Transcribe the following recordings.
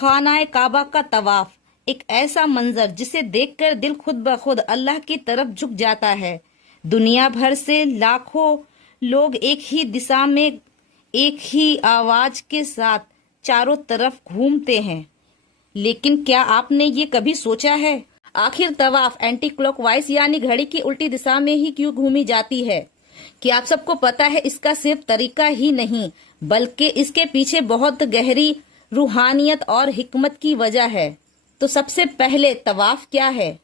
खाना काबा का तवाफ एक ऐसा मंजर जिसे देखकर दिल खुद ब खुद अल्लाह की तरफ झुक जाता है। दुनिया भर से लाखों लोग एक ही दिशा में एक ही आवाज के साथ चारों तरफ घूमते हैं, लेकिन क्या आपने ये कभी सोचा है आखिर तवाफ एंटी क्लॉकवाइज यानी घड़ी की उल्टी दिशा में ही क्यों घूमी जाती है? क्या आप सबको पता है इसका सिर्फ तरीका ही नहीं बल्कि इसके पीछे बहुत गहरी रूहानियत और हिकमत की वजह है। तो सबसे पहले तवाफ क्या है?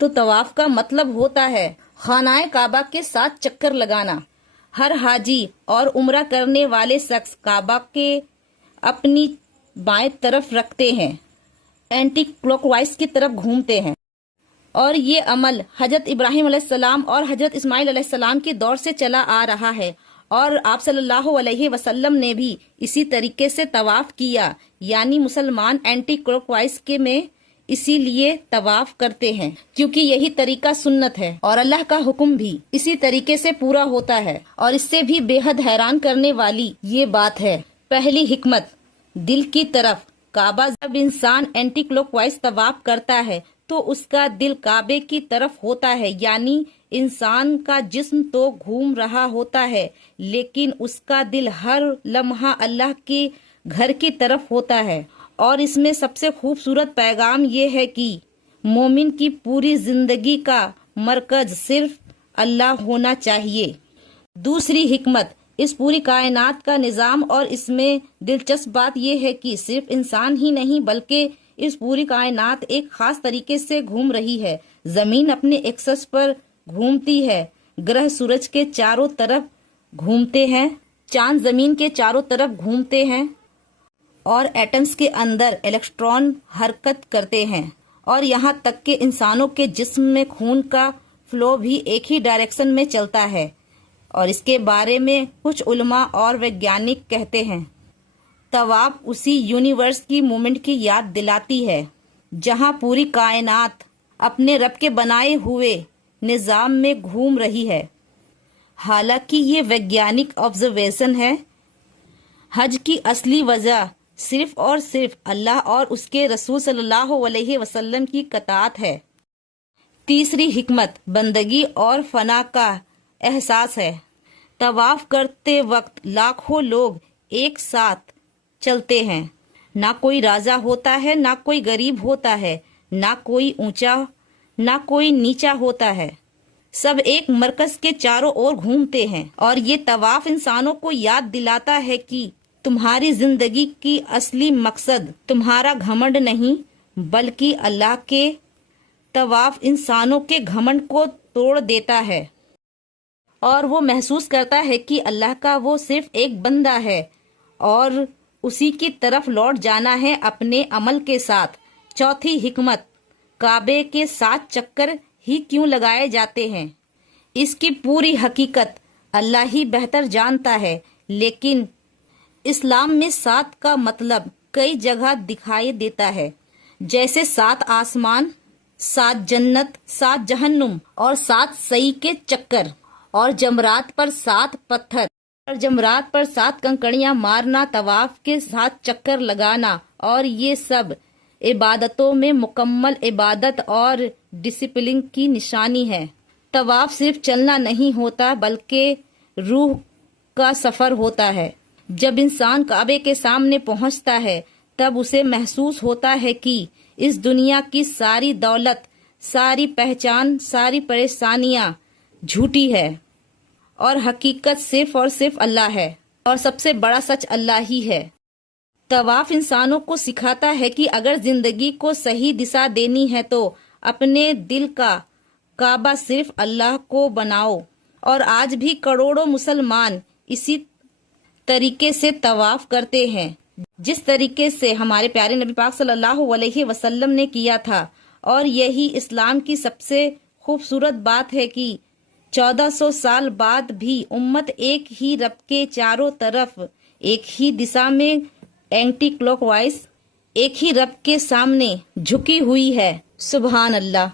तो तवाफ का मतलब होता है खानाए काबा के साथ चक्कर लगाना। हर हाजी और उम्रा करने वाले शख्स काबा के अपनी बाएं तरफ रखते हैं, एंटी क्लॉकवाइज की तरफ घूमते हैं, और ये अमल हजरत इब्राहिम अलैहिस्सलाम और हजरत इस्माइल अलैहिस्सलाम के दौर से चला आ रहा है और आप सल्लल्लाहु अलैहि वसल्लम ने भी इसी तरीके से तवाफ किया। यानी मुसलमान एंटी क्लॉकवाइज के में इसीलिए तवाफ करते हैं क्योंकि यही तरीका सुन्नत है और अल्लाह का हुक्म भी इसी तरीके से पूरा होता है। और इससे भी बेहद हैरान करने वाली ये बात है, पहली हिकमत दिल की तरफ काबा। जब इंसान एंटी क्लॉकवाइज तवाफ करता है तो उसका दिल काबे की तरफ होता है, यानी इंसान का जिस्म तो घूम रहा होता है लेकिन उसका दिल हर लम्हा अल्लाह के घर की तरफ होता है। और इसमें सबसे खूबसूरत पैगाम ये है कि मोमिन की पूरी जिंदगी का मरकज सिर्फ अल्लाह होना चाहिए। दूसरी हिकमत इस पूरी कायनात का निजाम, और इसमें दिलचस्प बात यह है कि सिर्फ इंसान ही नहीं बल्कि इस पूरी कायनात एक खास तरीके से घूम रही है। जमीन अपने एक्सेस पर घूमती है, ग्रह सूरज के चारों तरफ घूमते हैं, चांद जमीन के चारों तरफ घूमते हैं, और एटम्स के अंदर इलेक्ट्रॉन हरकत करते हैं, और यहाँ तक कि इंसानों के जिस्म में खून का फ्लो भी एक ही डायरेक्शन में चलता है। और इसके बारे में कुछ उलमा और वैज्ञानिक कहते हैं तवाफ उसी यूनिवर्स की मूवमेंट की याद दिलाती है जहाँ पूरी कायनात अपने रब के बनाए हुए निज़ाम में घूम रही है। हालांकि ये वैज्ञानिक ऑब्जर्वेशन है, हज की असली वजह सिर्फ और सिर्फ अल्लाह और उसके रसूल सल्लल्लाहु अलैहि वसल्लम की कताअत है। तीसरी हिकमत बंदगी और फना का एहसास है। तवाफ करते वक्त लाखों लोग एक साथ चलते हैं, ना कोई राजा होता है, ना कोई गरीब होता है, ना कोई ऊंचा ना कोई नीचा होता है, सब एक मरकज के चारों ओर घूमते हैं। और ये तवाफ इंसानों को याद दिलाता है कि तुम्हारी जिंदगी की असली मकसद तुम्हारा घमंड नहीं बल्कि अल्लाह के। तवाफ इंसानों के घमंड को तोड़ देता है और वो महसूस करता है कि अल्लाह का वो सिर्फ एक बंदा है और उसी की तरफ लौट जाना है अपने अमल के साथ। चौथी हिकमत काबे के 7 चक्कर ही क्यों लगाए जाते हैं? इसकी पूरी हकीकत अल्लाह ही बेहतर जानता है, लेकिन इस्लाम में 7 का मतलब कई जगह दिखाई देता है, जैसे 7 आसमान, 7 जन्नत, 7 जहन्नुम और 7 सई के चक्कर, और जमरात पर 7 पत्थर, और जमरात पर 7 कंकड़ियां मारना, तवाफ के 7 चक्कर लगाना। और ये सब इबादतों में मुकम्मल इबादत और डिसिप्लिन की निशानी है। तवाफ सिर्फ चलना नहीं होता बल्कि रूह का सफर होता है। जब इंसान काबे के सामने पहुंचता है तब उसे महसूस होता है कि इस दुनिया की सारी दौलत, सारी पहचान, सारी परेशानियां झूठी है और हकीकत सिर्फ और सिर्फ अल्लाह है, और सबसे बड़ा सच अल्लाह ही है। तवाफ इंसानों को सिखाता है कि अगर जिंदगी को सही दिशा देनी है तो अपने दिल का काबा सिर्फ अल्लाह को बनाओ। और आज भी करोड़ों मुसलमान इसी तरीके से तवाफ करते हैं जिस तरीके से हमारे प्यारे नबी पाक सल्लल्लाहु अलैहि वसल्लम ने किया था। और यही इस्लाम की सबसे खूबसूरत बात है कि 1400 साल बाद भी उम्मत एक ही रब के चारों तरफ एक ही दिशा में एंटी क्लॉकवाइज एक ही रब के सामने झुकी हुई है। सुभान अल्लाह।